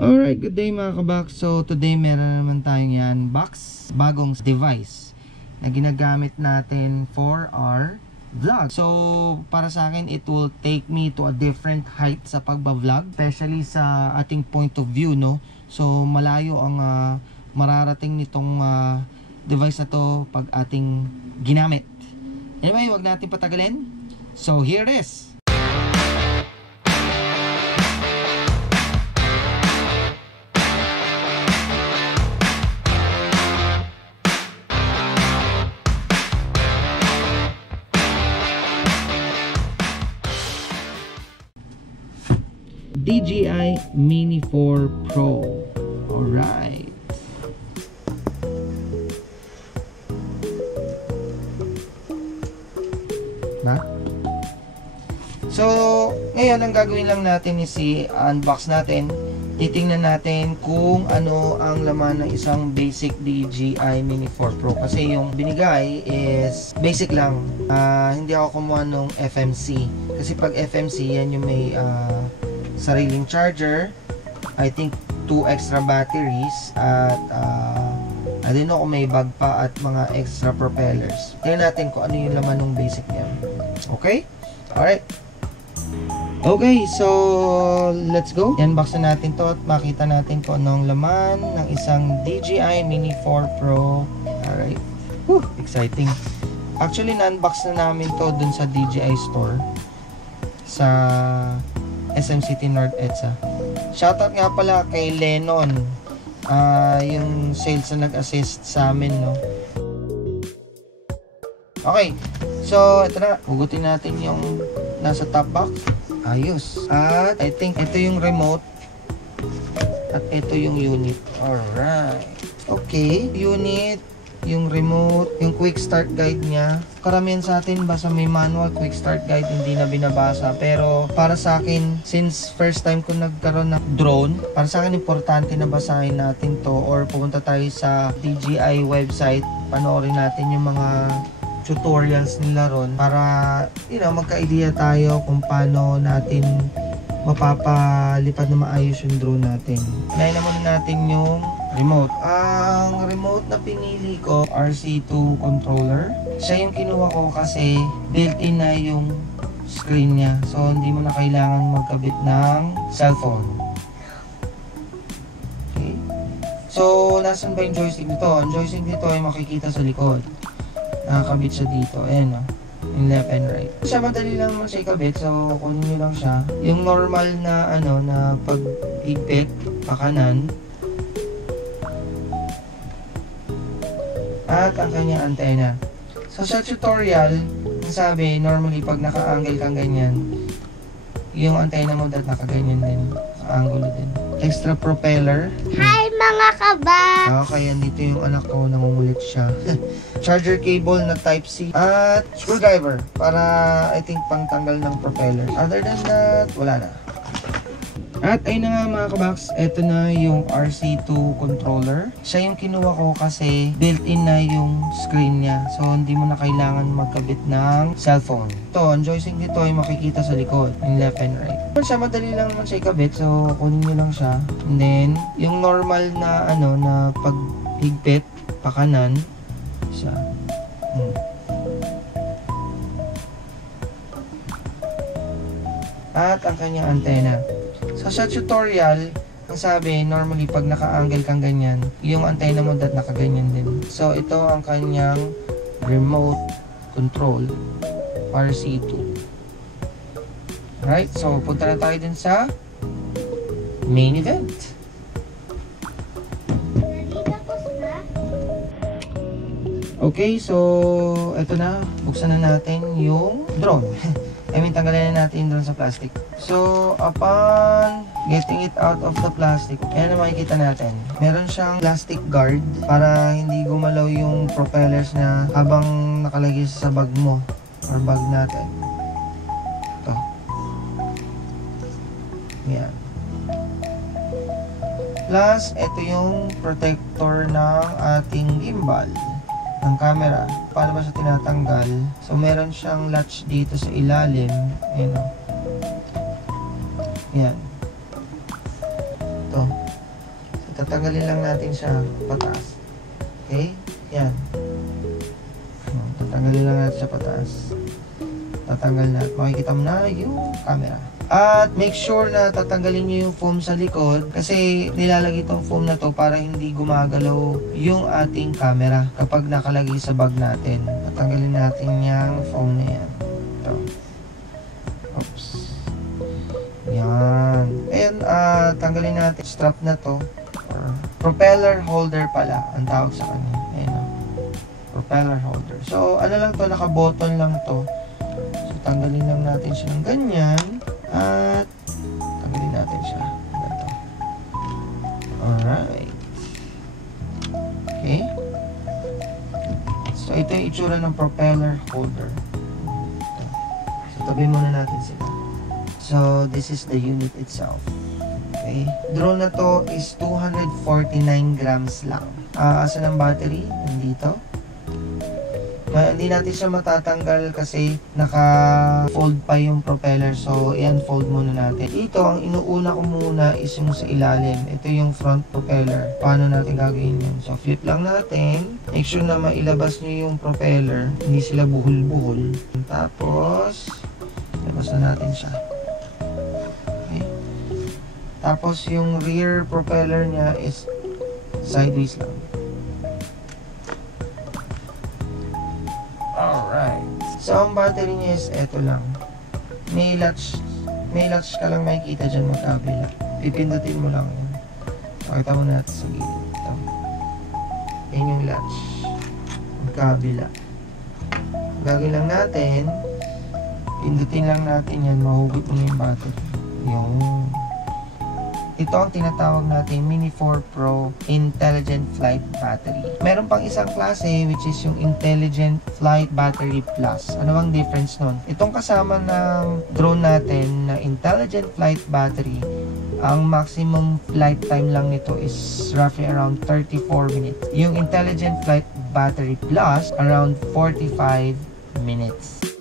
Alright, good day mga kabaks. So today meron naman tayong yan box, bagong device na ginagamit natin for our vlog. So para sa akin, it will take me to a different height sa pagba-vlog, especially sa ating point of view, no? So malayo ang mararating nitong device na to pag ating ginamit. Anyway, wag natin patagalin. So here it is. DJI Mini 4 Pro. Alright. Ba? So, ngayon ang gagawin lang natin is unbox natin. Titingnan natin kung ano ang laman ng isang basic DJI Mini 4 Pro. Kasi yung binigay is basic lang. Hindi ako kumuha ng FMC. Kasi pag FMC, yan yung may sariling charger, I think 2 extra batteries, at I don't know kung may bag pa at mga extra propellers. Tingnan natin kung ano yung laman ng basic niya. Okay? Alright. Okay, so let's go. Unbox na natin to at makita natin kung anong laman ng isang DJI Mini 4 Pro. Alright. Whew, exciting. Actually, na-unbox na namin to dun sa DJI store sa SM City North EDSA. Shoutout nga pala kay Lennon, yung sales na nag-assist sa amin, no? Okay, so ito na, hugutin natin yung nasa top box. Ayos. At I think ito yung remote at ito yung unit. Alright. Okay, unit, yung remote, yung quick start guide niya. Karamihan sa atin basta may manual, quick start guide hindi na binabasa, pero para sa akin, since first time ko nagkaroon ng drone, para sa akin importante na basahin natin to, or pumunta tayo sa DJI website, panoorin natin yung mga tutorials nila ron para magka-idea tayo kung paano natin mapapalipad na maayos yung drone natin. Unahin na muna natin yung remote. Ang remote na pinili ko, RC2 controller. Siya yung kinuha ko kasi built-in na yung screen niya. So hindi mo na kailangan magkabit ng cellphone. Okay. So nasan ba yung joystick nito? Ang joystick nito ay makikita sa likod. Nakakabit siya dito. Ayan, no? Yung left and right. Siya madali lang naman siya ikabit. So kunin nyo lang siya. Yung normal na na pag-higpit pa kanan. At ang kanyang antena. So sa tutorial, sabi, normally pag naka-angle kang ganyan, yung antena mo dapat nakaganyan din. Angulo din. Extra propeller. Hi mga kabak! Kaya dito yung anak ko, nangungulit siya. Charger cable na Type-C. At screwdriver para I think pangtanggal ng propeller. Other than that, wala na. At ayun na nga mga kabaks, eto na yung RC2 controller. Siya yung kinuha ko kasi built-in na yung screen niya. So hindi mo na kailangan magkabit ng cellphone. Ito, ang joystick dito ay makikita sa likod, yung left and right. Siya madali lang naman siya ikabit, so kunin nyo lang siya. And then, yung normal na na paghigpit pa kanan, siya. At ang kanyang antena. So sa tutorial, ang sabi, normally pag naka-angle kang ganyan, yung antena mo dapat nakaganyan din. So ito ang kanyang remote control RC2. Alright, so punta na tayo din sa main event. Okay, so ito na, buksan na natin yung drone. I mean, tanggalin na natin drone sa plastic. So, upon getting it out of the plastic, ayan na makikita natin. Meron siyang plastic guard para hindi gumalaw yung propellers na habang nakalagay sa bag mo or bag natin. Ito. Ayan. Plus, ito yung protector ng ating gimbal. ng camera. Paano ba siya tinatanggal? So meron siyang latch dito sa ilalim. Ayan o. Yan. Ito. Tatanggalin lang natin siya pataas. Okay? Yan. Tatanggalin lang natin siya pataas. Tatanggal na. Makikita mo na yung camera. At make sure na tatanggalin nyo yung foam sa likod kasi nilalagay itong foam na to para hindi gumagalaw yung ating camera kapag nakalagay sa bag natin. Tatanggalin natin yung foam na yan. Ito. Oops. Yan. And tanggalin natin strap na to. Propeller holder pala ang tawag sa kanya. Ayan o. Propeller holder. So ano lang to, naka-button lang to. So tanggalin lang natin siya ng ganyan. At tanggalin natin siya. Ganito. Alright. Okay. So ito yung itsura ng propeller holder. Ito. So tabi muna natin sila. So this is the unit itself. Okay. Drone na to is 249 grams lang. Asan ang battery? Nandito. Hindi natin siya matatanggal kasi naka-fold pa yung propeller. So, i-unfold muna natin. Ito, ang inuuna ko muna is yung sa ilalim. Ito yung front propeller. Paano natin gagawin yun? So, flip lang natin. Make sure na mailabas nyo yung propeller. Hindi sila buhol-buhol. Tapos, labas na natin siya. Okay. Tapos, yung rear propeller niya is sideways lang. Alright. So, ang battery niya is eto lang. May latch ka lang makikita dyan magkabila. Pipindutin mo lang yun. Pakita mo natin sa gilid. Ito. Yan yung latch. Magkabila. Gagawin lang natin. Pindutin lang natin yan. Mahugot mo yung battery. Yung. Ito ang tinatawag natin Mini 4 Pro Intelligent Flight Battery. Meron pang isang klase which is yung Intelligent Flight Battery Plus. Ano bang difference nun? Itong kasama ng drone natin na Intelligent Flight Battery, ang maximum flight time lang nito is roughly around 34 minutes. Yung Intelligent Flight Battery Plus, around 45 minutes.